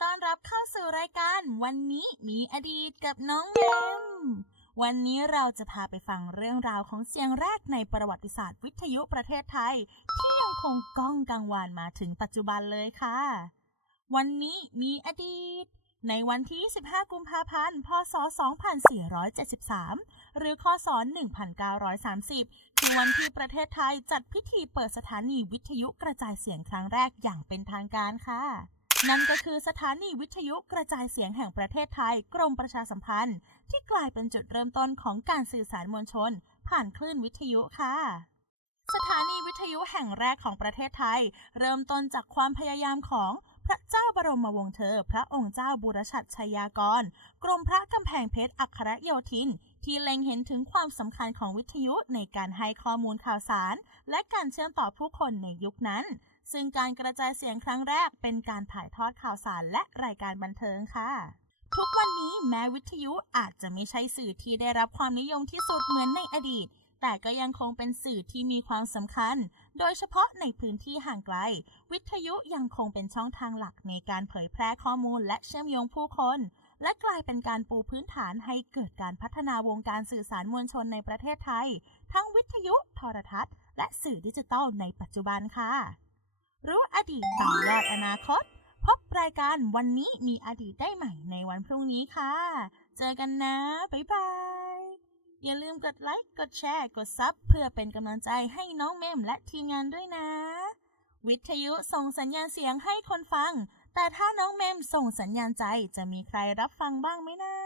ต้อนรับเข้าสู่รายการ วันนี้มีอดีตกับน้องเมมวันนี้เราจะพาไปฟังเรื่องราวของเสียงแรกในประวัติศาสตร์วิทยุประเทศไทย ที่ยังคงก้องกังวานมาถึงปัจจุบันเลยค่ะ วันนี้มีอดีต ในวันที่ 15 กุมภาพันธ์ พศ 2473 หรือคศ 1930 คือวันที่ประเทศไทยจัดพิธีเปิดสถานีวิทยุกระจายเสียงครั้งแรกอย่างเป็นทางการค่ะ นั่นก็คือสถานีวิทยุกระจายเสียงแห่งประเทศไทยกรมประชาสัมพันธ์ ที่กลายเป็นจุดเริ่มต้นของการสื่อสารมวลชน ผ่านคลื่นวิทยุค่ะ สถานีวิทยุแห่งแรกของประเทศไทย เริ่มต้นจากความพยายามของพระเจ้าบรมวงศ์เธอ พระองค์เจ้าบุรชัดชัยยากร กรมพระกำแพงเพชรอัครโยธิน ที่เล็งเห็นถึงความสำคัญของวิทยุในการให้ข้อมูลข่าวสาร และการเชื่อมต่อผู้คนในยุคนั้น ซึ่งการกระจายเสียงครั้งแรกเป็นการถ่ายทอดข่าวสารและรายการบันเทิงค่ะ ทุกวันนี้แม้วิทยุอาจจะไม่ใช่สื่อที่ได้รับความนิยมที่สุดเหมือนในอดีต แต่ก็ยังคงเป็นสื่อที่มีความสำคัญ โดยเฉพาะในพื้นที่ห่างไกล วิทยุยังคงเป็นช่องทางหลักในการเผยแพร่ข้อมูลและเชื่อมโยงผู้คน และกลายเป็นการปูพื้นฐานให้เกิดการพัฒนาวงการสื่อสารมวลชนในประเทศไทย ทั้งวิทยุโทรทัศน์ และสื่อดิจิทัลในปัจจุบันค่ะ รู้อดีตต่อยอดอนาคต พบรายการวันนี้มีอดีตได้ใหม่ในวันพรุ่งนี้ค่ะ เจอกันนะ บ๊ายบาย อย่าลืมกดไลค์ กดแชร์ กดซับเพื่อเป็นกำลังใจให้น้องเมมและทีมงานด้วยนะ วิทยุส่งสัญญาณเสียงให้คนฟัง แต่ถ้าน้องเมมส่งสัญญาณใจจะมีใครรับฟังบ้างไหมนะ